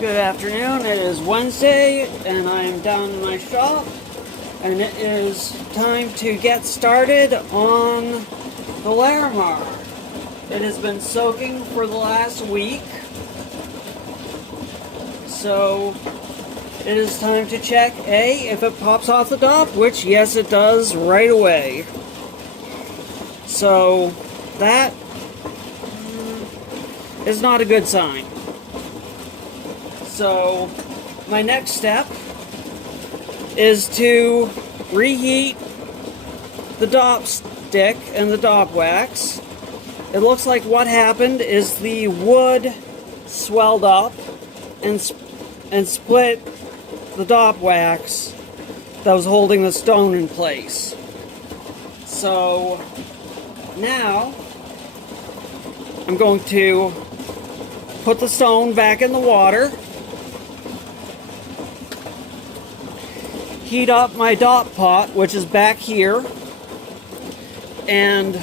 Good afternoon. It is Wednesday and I am down in my shop and it is time to get started on the Larimar. It has been soaking for the last week, so it is time to check if it pops off the top, which yes it does right away. So that is not a good sign. So my next step is to reheat the dop stick and the dop wax. It looks like what happened is the wood swelled up and split the dop wax that was holding the stone in place. So now I'm going to put the stone back in the water, heat up my dop pot, which is back here, and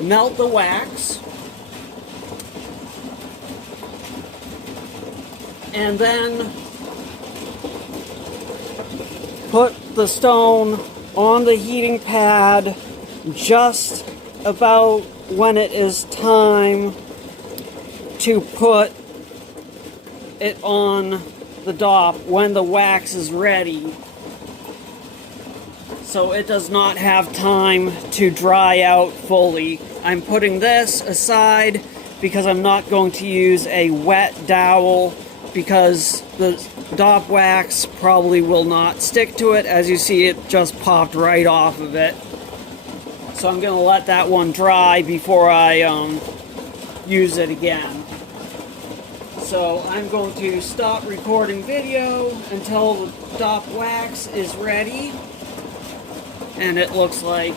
melt the wax, and then put the stone on the heating pad just about when it is time to put it on the dop, when the wax is ready, so it does not have time to dry out fully. I'm putting this aside because I'm not going to use a wet dowel because the dop wax probably will not stick to it. As you see, it just popped right off of it. So I'm going to let that one dry before I use it again. So I'm going to stop recording video until the dop wax is ready. And it looks like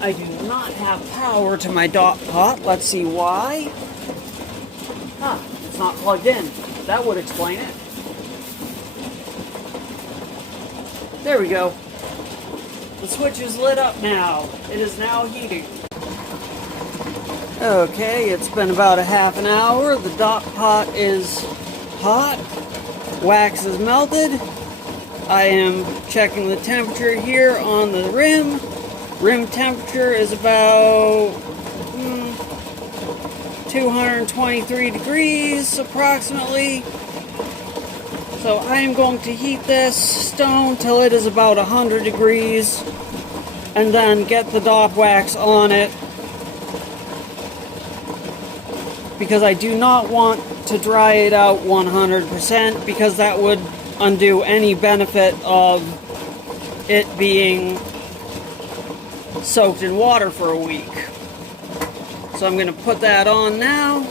I do not have power to my dop pot. Let's see why. It's not plugged in. That would explain it. There we go. The switch is lit up now. It is now heating. Okay, it's been about a half an hour. The dop pot is hot. Wax is melted. I am checking the temperature here on the rim. Rim temperature is about 223 degrees approximately. So I am going to heat this stone till it is about 100 degrees and then get the dop wax on it, because I do not want to dry it out 100% because that would undo any benefit of it being soaked in water for a week. So I'm going to put that on now.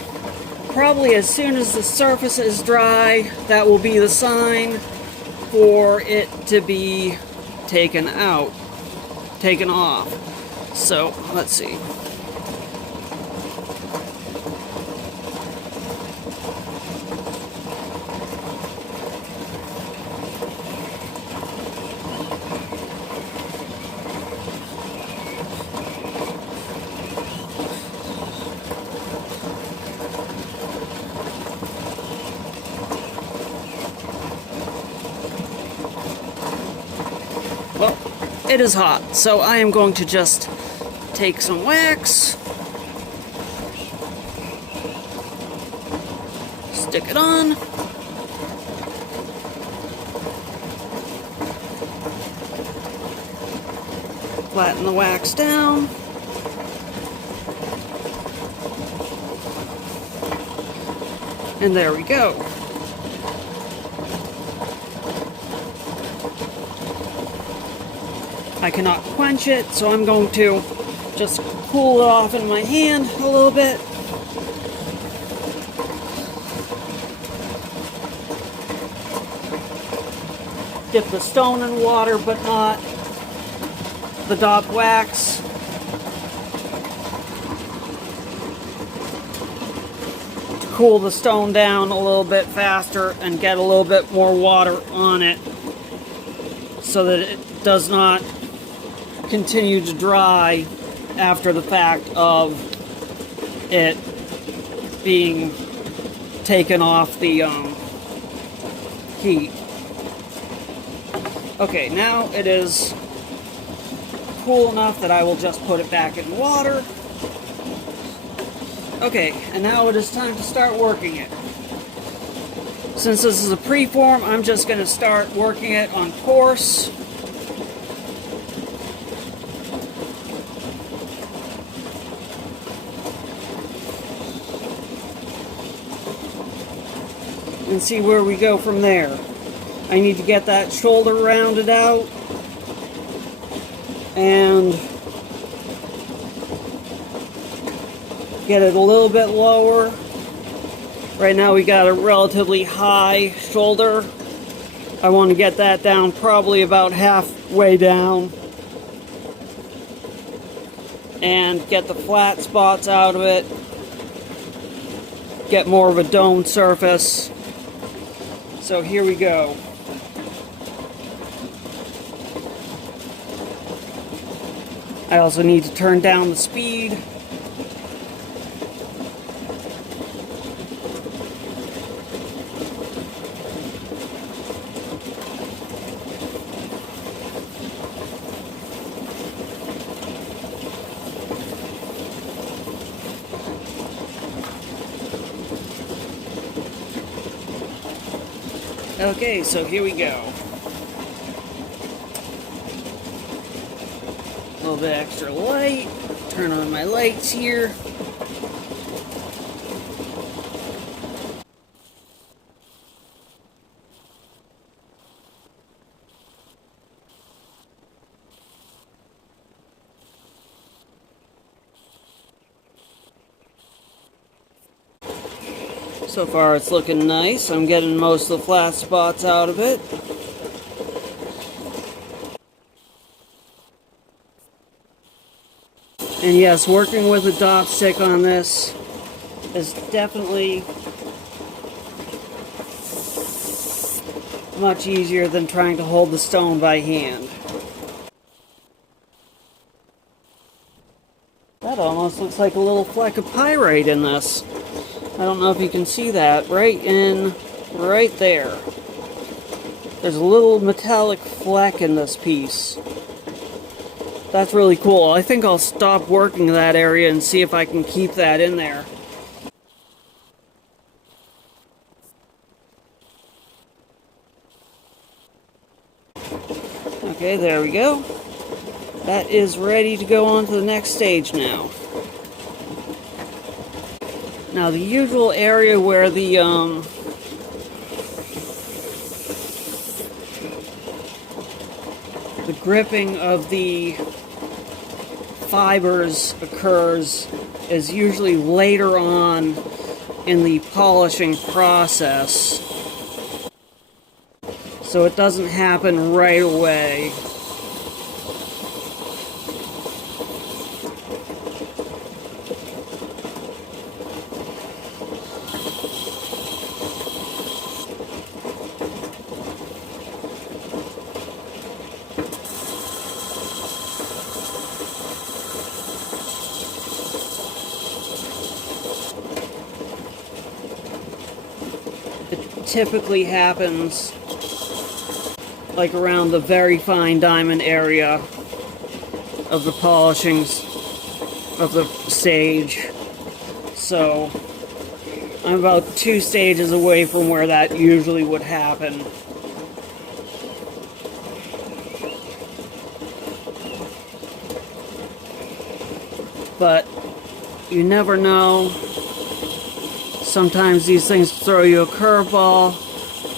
Probably as soon as the surface is dry, that will be the sign for it to be taken off. So let's see. Well, it is hot, so I am going to just take some wax, stick it on, flatten the wax down, and there we go. I cannot quench it, so I'm going to just cool it off in my hand a little bit. Dip the stone in water, but not the dop wax. To cool the stone down a little bit faster and get a little bit more water on it so that it does not continue to dry after the fact of it being taken off the heat. Okay, now it is cool enough that I will just put it back in water. Okay, and now it is time to start working it. Since this is a preform, I'm just going to start working it on coarse. And see where we go from there. I need to get that shoulder rounded out and get it a little bit lower. Right now we got a relatively high shoulder. I want to get that down probably about halfway down and get the flat spots out of it. Get more of a domed surface. So here we go. I also need to turn down the speed. Okay, so here we go. A little bit extra light. Turn on my lights here. So far it's looking nice. I'm getting most of the flat spots out of it. And yes, working with a dot stick on this is definitely much easier than trying to hold the stone by hand. That almost looks like a little fleck of pyrite in this. I don't know if you can see that, right there. There's a little metallic fleck in this piece. That's really cool. I think I'll stop working that area and see if I can keep that in there. Okay, there we go. That is ready to go on to the next stage now. Now the usual area where the gripping of the fibers occurs is usually later on in the polishing process. So it doesn't happen right away. Typically happens like around the very fine diamond area of the polishings of the stage. So I'm about 2 stages away from where that usually would happen. But you never know. Sometimes these things throw you a curveball,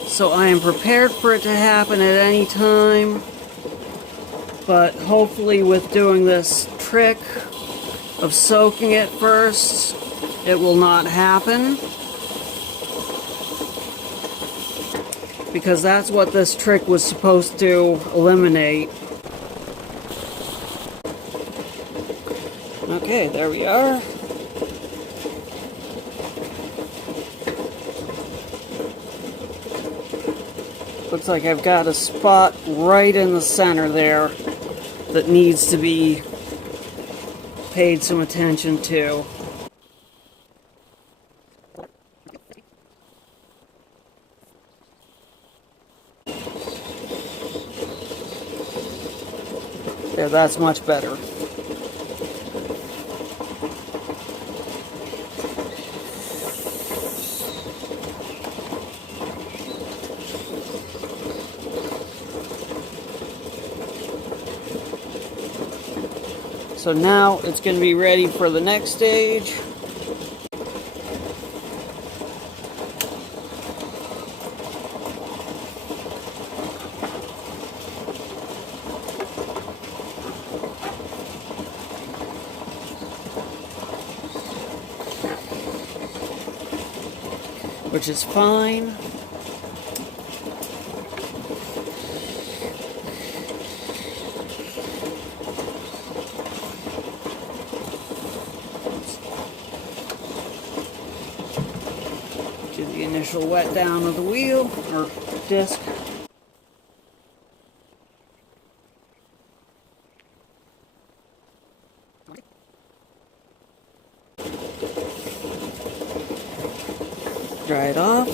so I am prepared for it to happen at any time. But hopefully with doing this trick of soaking it first, it will not happen. Because that's what this trick was supposed to eliminate. Okay, there we are. Looks like I've got a spot right in the center there that needs to be paid some attention to. There, that's much better. So now it's going to be ready for the next stage. Which is fine. Do the initial wet down of the wheel or disc. Dry it off.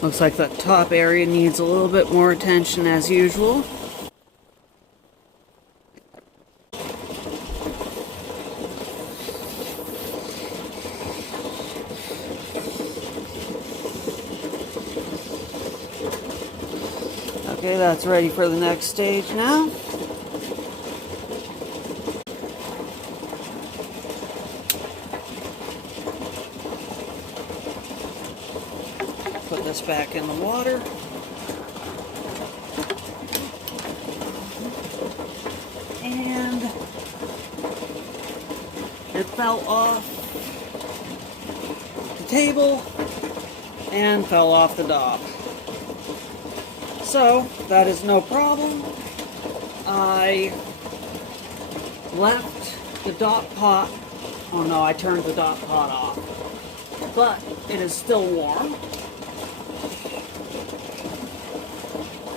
Looks like that top area needs a little bit more attention as usual. Okay, that's ready for the next stage now. Put this back in the water. And it fell off the table and fell off the dock. So, that is no problem. I left the dock pot. Oh no, I turned the dock pot off. But it is still warm.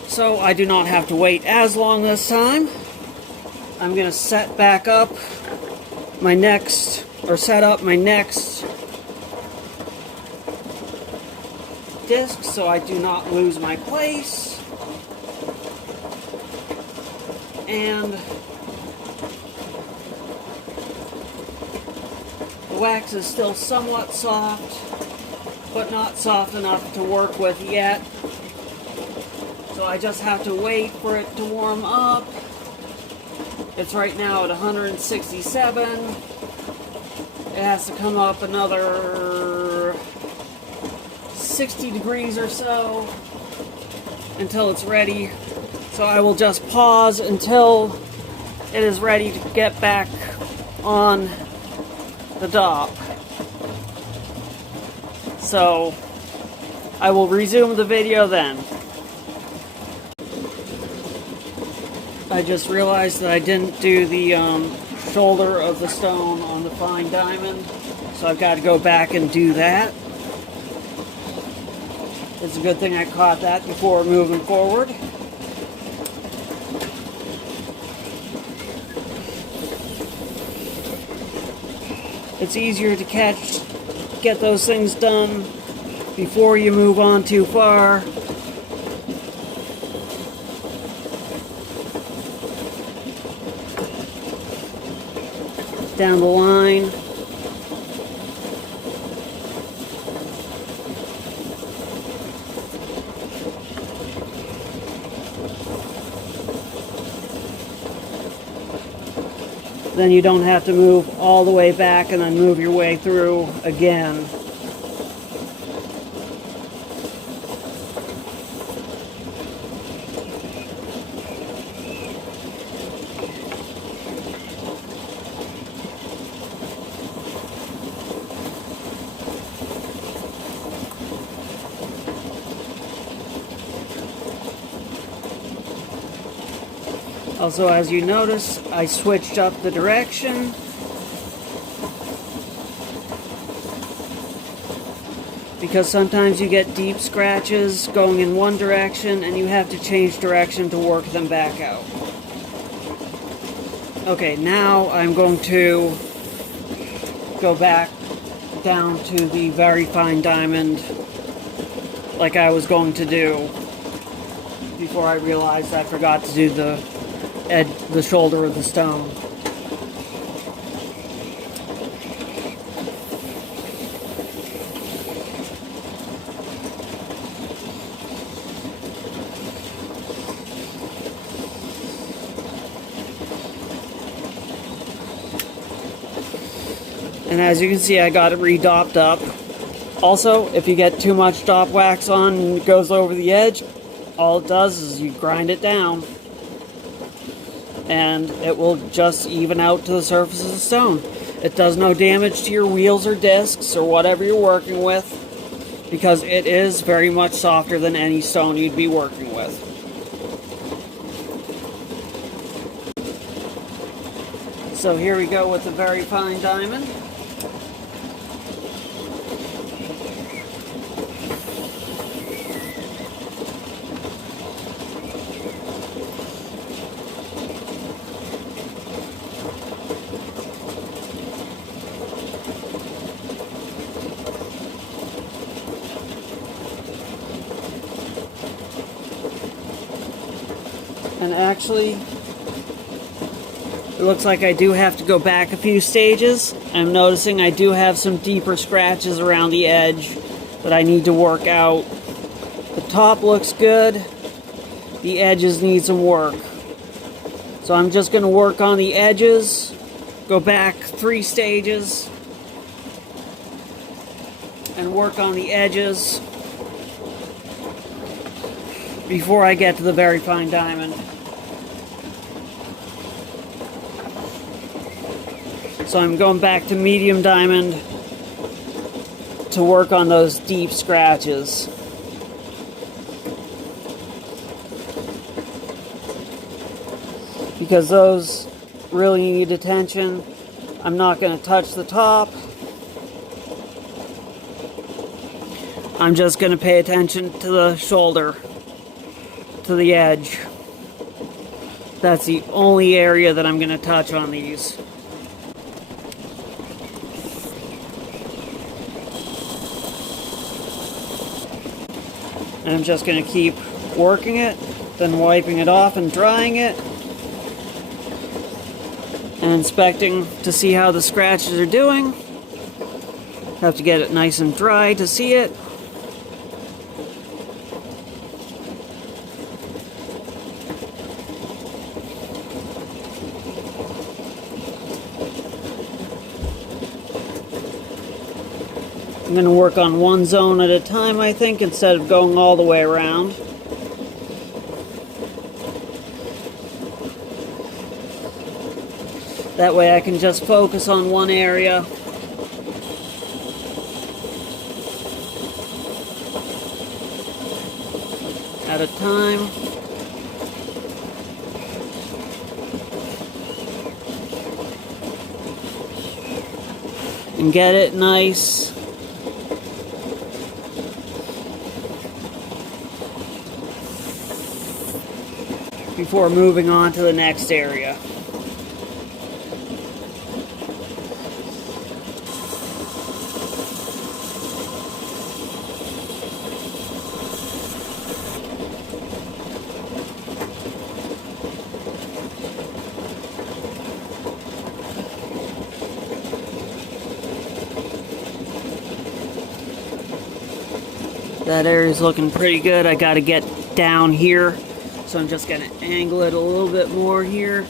So I do not have to wait as long this time. I'm going to set up my next disc so I do not lose my place. And the wax is still somewhat soft, but not soft enough to work with yet. So I just have to wait for it to warm up. It's right now at 167. It has to come up another 60 degrees or so until it's ready. So I will just pause until it is ready to get back on the dock. So I will resume the video then. I just realized that I didn't do the shoulder of the stone on the fine diamond, so I've got to go back and do that. It's a good thing I caught that before moving forward. It's easier to get those things done before you move on too far. Down the line. Then you don't have to move all the way back and then move your way through again. Also, as you notice, I switched up the direction. Because sometimes you get deep scratches going in one direction and you have to change direction to work them back out. Okay, now I'm going to go back down to the very fine diamond like I was going to do before I realized I forgot to do the shoulder of the stone. And as you can see, I got it re-dopped up. Also, if you get too much dop wax on and it goes over the edge, all it does is you grind it down. And it will just even out to the surface of the stone. It does no damage to your wheels or discs or whatever you're working with, because it is very much softer than any stone you'd be working with. So here we go with the very fine diamond. And actually, it looks like I do have to go back a few stages. I'm noticing I do have some deeper scratches around the edge that I need to work out. The top looks good. The edges need some work. So I'm just going to work on the edges, go back 3 stages, and work on the edges before I get to the very fine diamond. So I'm going back to medium diamond to work on those deep scratches. Because those really need attention. I'm not going to touch the top. I'm just going to pay attention to the shoulder, to the edge. That's the only area that I'm going to touch on these. And I'm just going to keep working it, then wiping it off and drying it, and inspecting to see how the scratches are doing. Have to get it nice and dry to see it. I'm going to work on one zone at a time, I think, instead of going all the way around. That way I can just focus on one area. At a time. And get it nice. Before moving on to the next area. That area's looking pretty good. I gotta get down here. So I'm just going to angle it a little bit more here.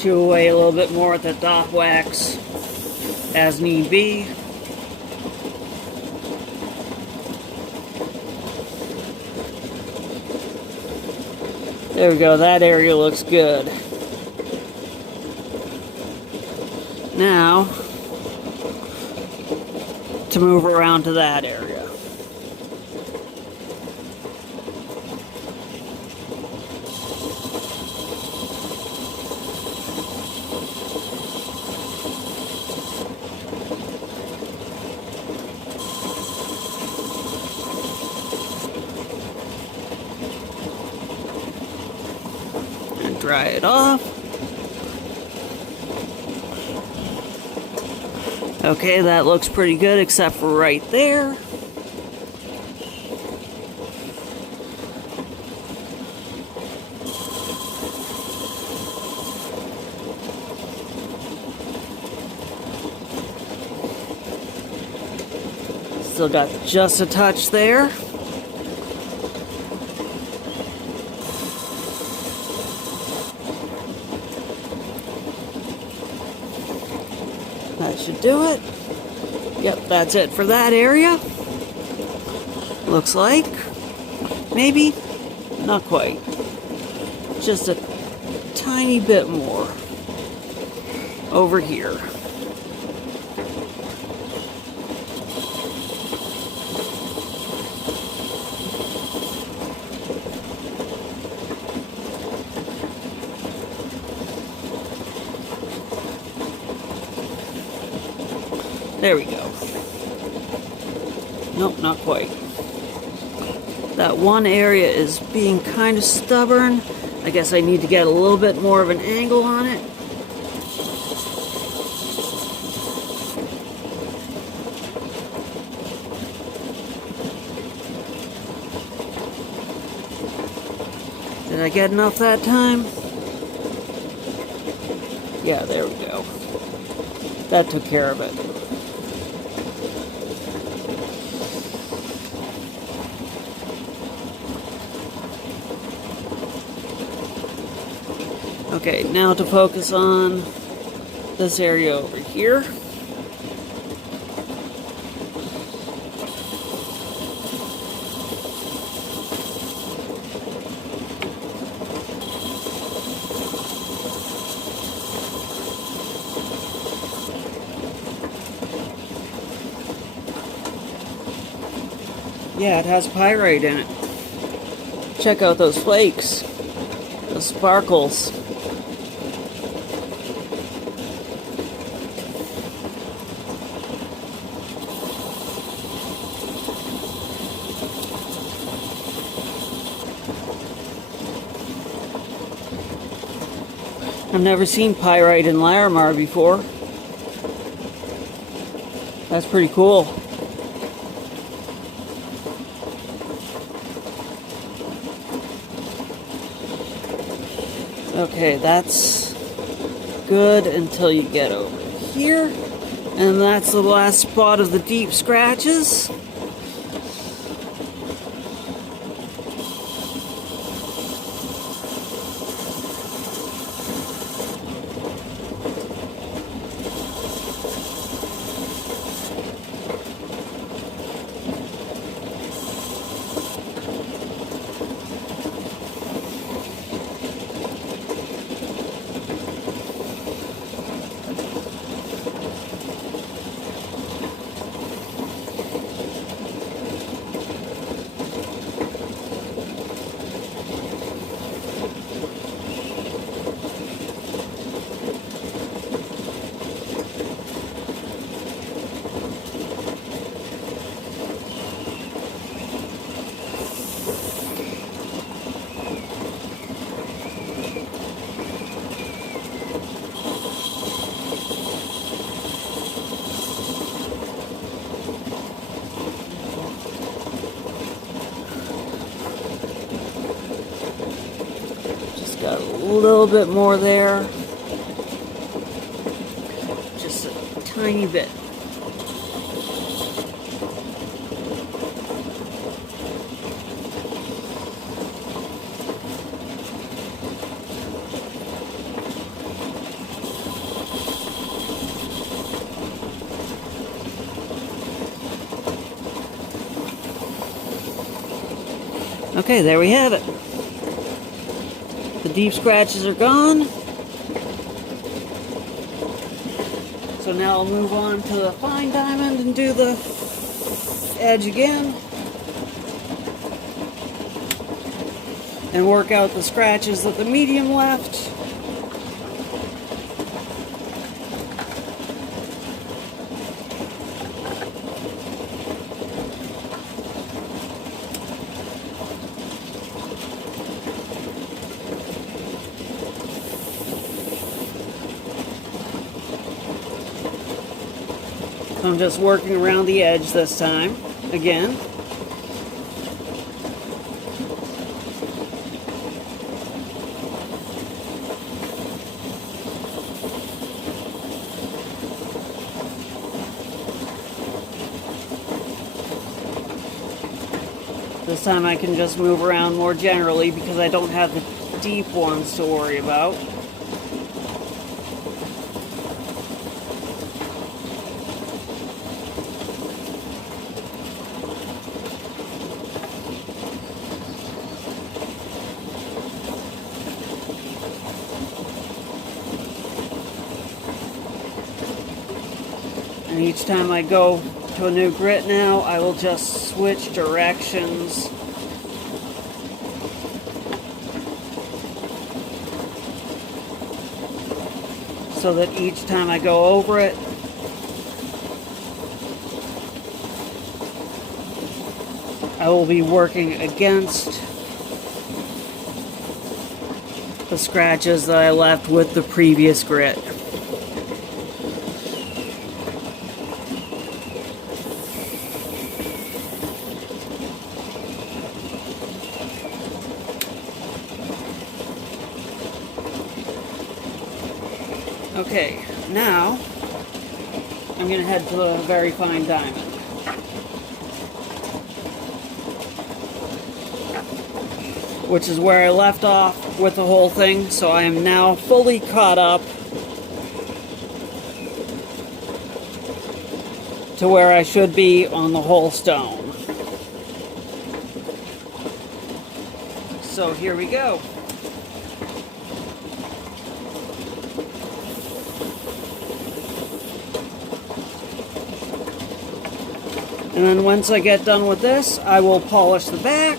Chew away a little bit more at the dop wax as need be. There we go, that area looks good. Now, to move around to that area. dry it off. Okay, that looks pretty good except for right there. Still got just a touch there. That should do it. Yep, that's it for that area. Looks like. Maybe. Not quite. Just a tiny bit more. Over here. There we go. Nope, not quite. That one area is being kind of stubborn. I guess I need to get a little bit more of an angle on it. Did I get enough that time? Yeah, there we go. That took care of it. Okay, now to focus on this area over here. Yeah, it has pyrite in it. Check out those flakes. Those sparkles. I've never seen pyrite in Larimar before. That's pretty cool. Okay, that's good until you get over here. And that's the last spot of the deep scratches. Got a little bit more there. Just a tiny bit. Okay, there we have it. The deep scratches are gone. So now I'll move on to the fine diamond and do the edge again. And work out the scratches that the medium left. So I'm just working around the edge this time, again. This time I can just move around more generally because I don't have the deep ones to worry about. And each time I go to a new grit now, I will just switch directions. So that each time I go over it, I will be working against the scratches that I left with the previous grit. Okay, now I'm going to head to the very fine diamond. Which is where I left off with the whole thing, so I am now fully caught up to where I should be on the whole stone. So here we go. And then once I get done with this, I will polish the back.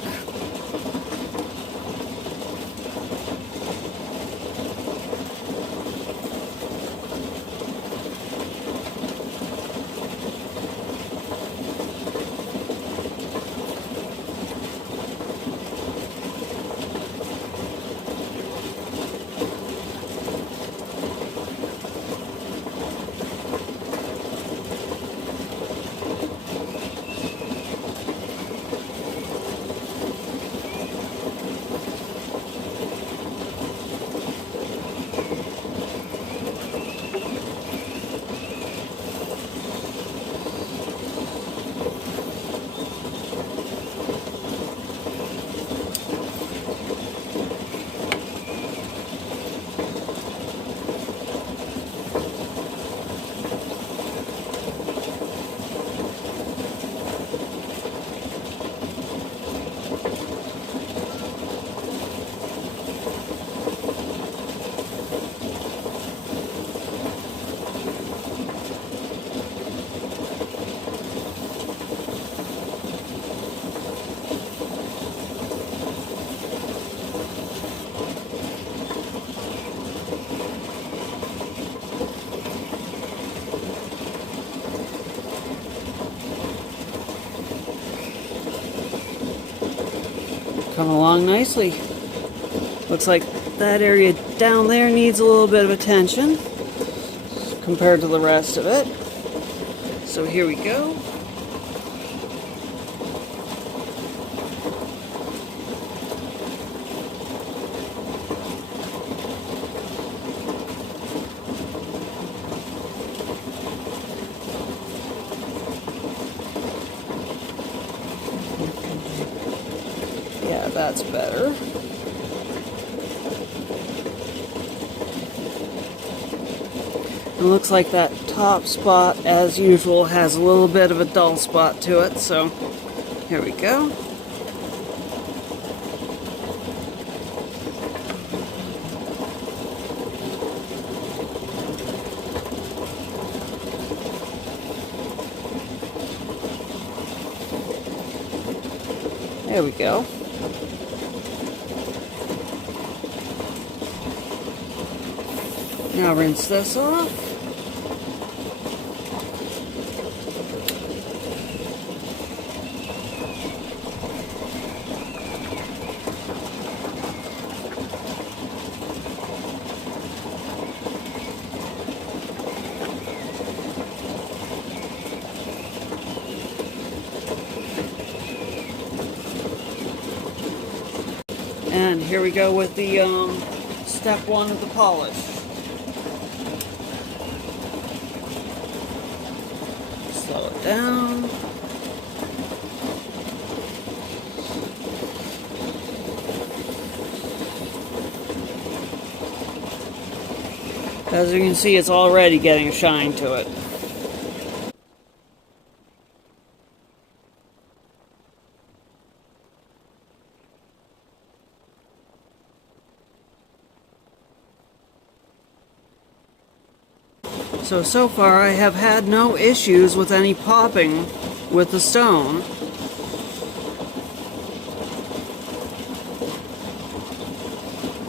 Coming along nicely. Looks like that area down there needs a little bit of attention compared to the rest of it. So here we go. Yeah, that's better. It looks like that top spot, as usual, has a little bit of a dull spot to it, so here we go. There we go. Now rinse this off. And here we go with the step one of the polish. Slow it down. As you can see, it's already getting a shine to it. So far I have had no issues with any popping with the stone.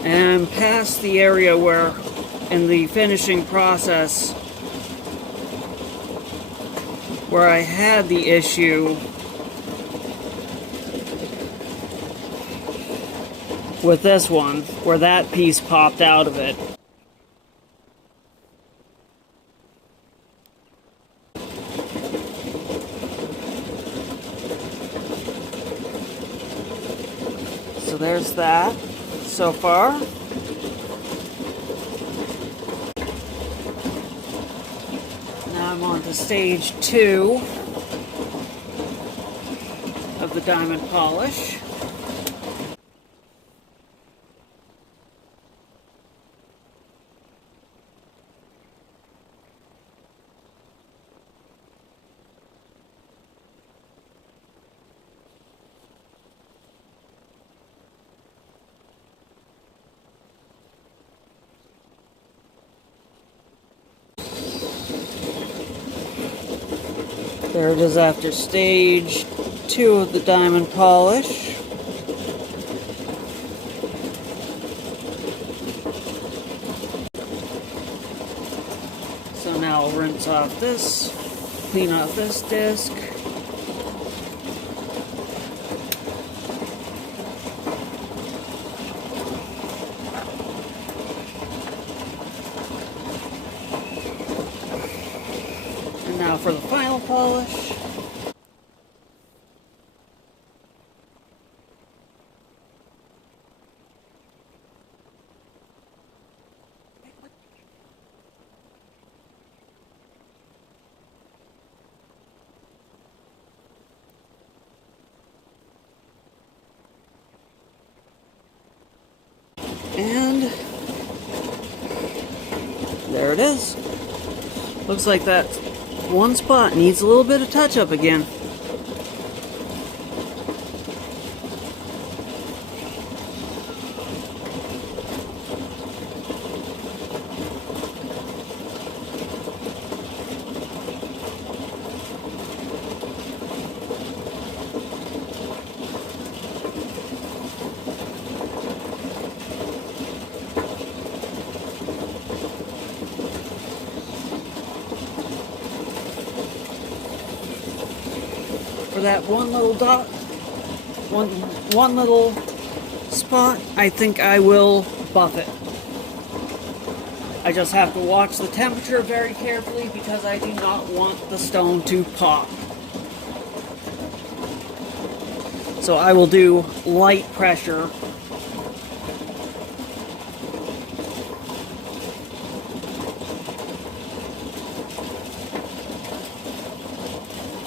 And past the area where, in the finishing process, where I had the issue with this one, where that piece popped out of it. So there's that so far. Now I'm on to stage 2 of the diamond polish. There it is after stage 2 of the diamond polish. So now I'll rinse off this, clean off this disc. Now for the final polish. And there it is. Looks like that one spot needs a little bit of touch-up again. For that one little dot, one little spot, I think I will buff it. I just have to watch the temperature very carefully because I do not want the stone to pop. So I will do light pressure.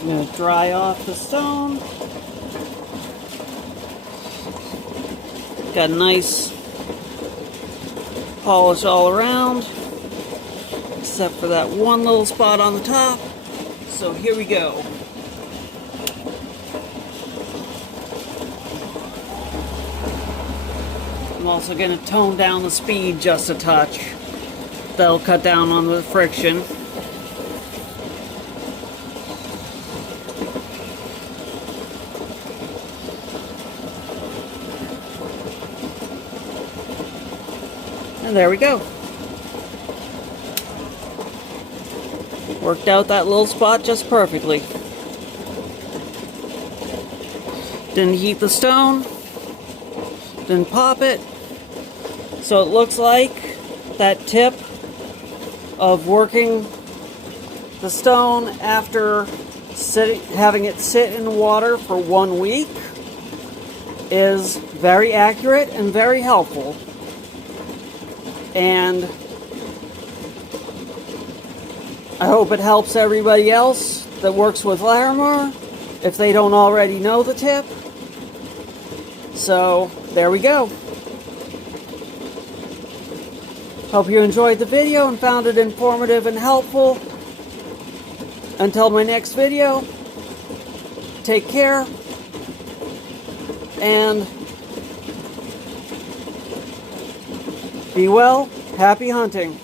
I'm going to dry off the stone. Got a nice polish all around, except for that one little spot on the top. So here we go. I'm also going to tone down the speed just a touch. That'll cut down on the friction. And there we go. Worked out that little spot just perfectly. Didn't heat the stone. Didn't pop it. So it looks like that tip of working the stone after having it sit in water for 1 week is very accurate and very helpful. And I hope it helps everybody else that works with Larimar if they don't already know the tip. So, there we go. Hope you enjoyed the video and found it informative and helpful. Until my next video, take care and be well. Happy hunting.